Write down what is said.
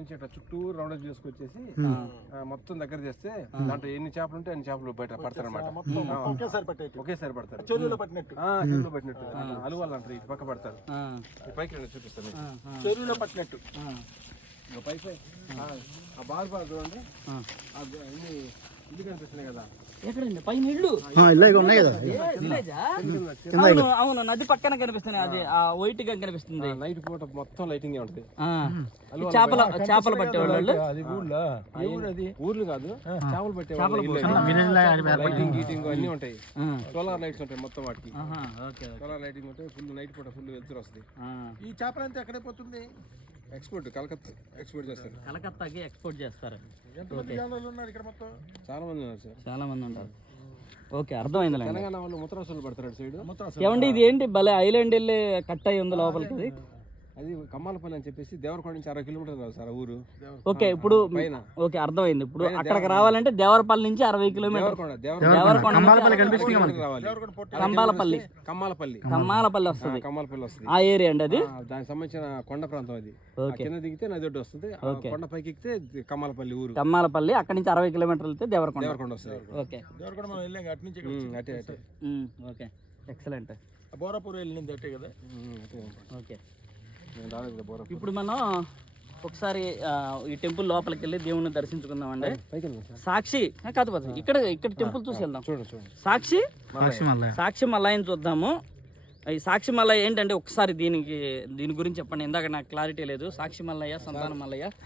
నుంచి ఇట్లా చుట్టూ రౌండ్ చేసుకొచ్చేసి మొత్తం దగ్గర చేస్తే దాంట్లో ఎన్ని చేపలు ఉంటే అన్ని చేపలు బయట పడతారు అనమాట. ఒకేసారి పడతారు, చెరువులో పట్టినట్టు అలువాళ్ళు అంటారు. ఇటు పక్క పడతారు, పైకి రండి చూపిస్తాను. చెరువులో పట్టినట్టు పైకి ఆ బార్ బార్ చూడండి, ఇల్లు కనిపిస్తున్నాయి కదా. ఎక్కడండి పైన ఇల్లు ఉన్నాయి కదా. అవును నది పక్కన కనిపిస్తుంది, అది ఆ వైట్ గా కనిపిస్తుంది. నైట్ పూట మొత్తం లైటింగ్ ఉంటుంది. చేపలు పట్టేవాళ్ళు ఊర్లు కాదు, చేపలు పట్టేవాళ్ళు. లైటింగ్ గీటింగ్ అన్ని ఉంటాయి, సోలార్ లైట్స్ ఉంటాయి మొత్తం వాటికి. సోలార్ లైటింగ్ ఉంటాయి, ఫుల్ నైట్ పూట ఫుల్ వెళ్తూ వస్తుంది. ఈ చేపలంతా ఎక్కడే పోతుంది? ఎక్స్పోర్ట్, కలకత్తా ఎక్స్పోర్ట్ చేస్తారు. కలకత్తాకి ఎక్స్పోర్ట్ చేస్తారు. చాలా మంది ఉన్నారు సార్, చాలా మంది ఉంటారు. ఓకే, అర్థమైంది. తెలంగాణ వాళ్ళు ముత్తరాసులు పడతారు సైడ్. ఏమండి ఇది ఏంటి భలే ఐలాండ్ వెళ్ళి కట్ అయ్యి ఉంది లోపలికి? అది కమ్మాలపల్లి అని చెప్పేసి దేవరకొండ నుంచి 60 కిలోమీటర్లు రావు సార్ ఊరు. ఓకే, ఇప్పుడు ఓకే అర్థమైంది. ఇప్పుడు అక్కడికి రావాలంటే దేవరపల్లి నుంచి 60 కిలోమీటర్లు కమ్మాలపల్లి వస్తుంది. ఆ ఏరియా అండి అది, దానికి సంబంధించిన కొండ ప్రాంతం అది. కింద దిగితే నది ఒడ్డు వస్తుంది, కొండ పైకి ఎక్కితే కమ్మాలపల్లి ఊరు. కమ్మాలపల్లి అక్కడి నుంచి 60 కిలోమీటర్లు వెళ్తే దేవరకొండ వస్తుంది. Okay okay, excellent. బోరాపూర్ వెళ్ళింది అట్టే కదా. ఓకే, ఇప్పుడు మనం ఒకసారి ఈ టెంపుల్ లోపలికి వెళ్ళి దేవుని దర్శించుకుందామండి. సాక్షి కాదు, ఇక్కడ టెంపుల్ చూసి వెళ్దాం. సాక్షి మల్లయ్యని చూద్దాము. ఈ సాక్షి మల్లయ్య ఏంటంటే ఒకసారి దీని గురించి చెప్పండి. ఇందాక నాకు క్లారిటీ లేదు. సాక్షి మల్లయ్య, సంతాన మల్లయ్య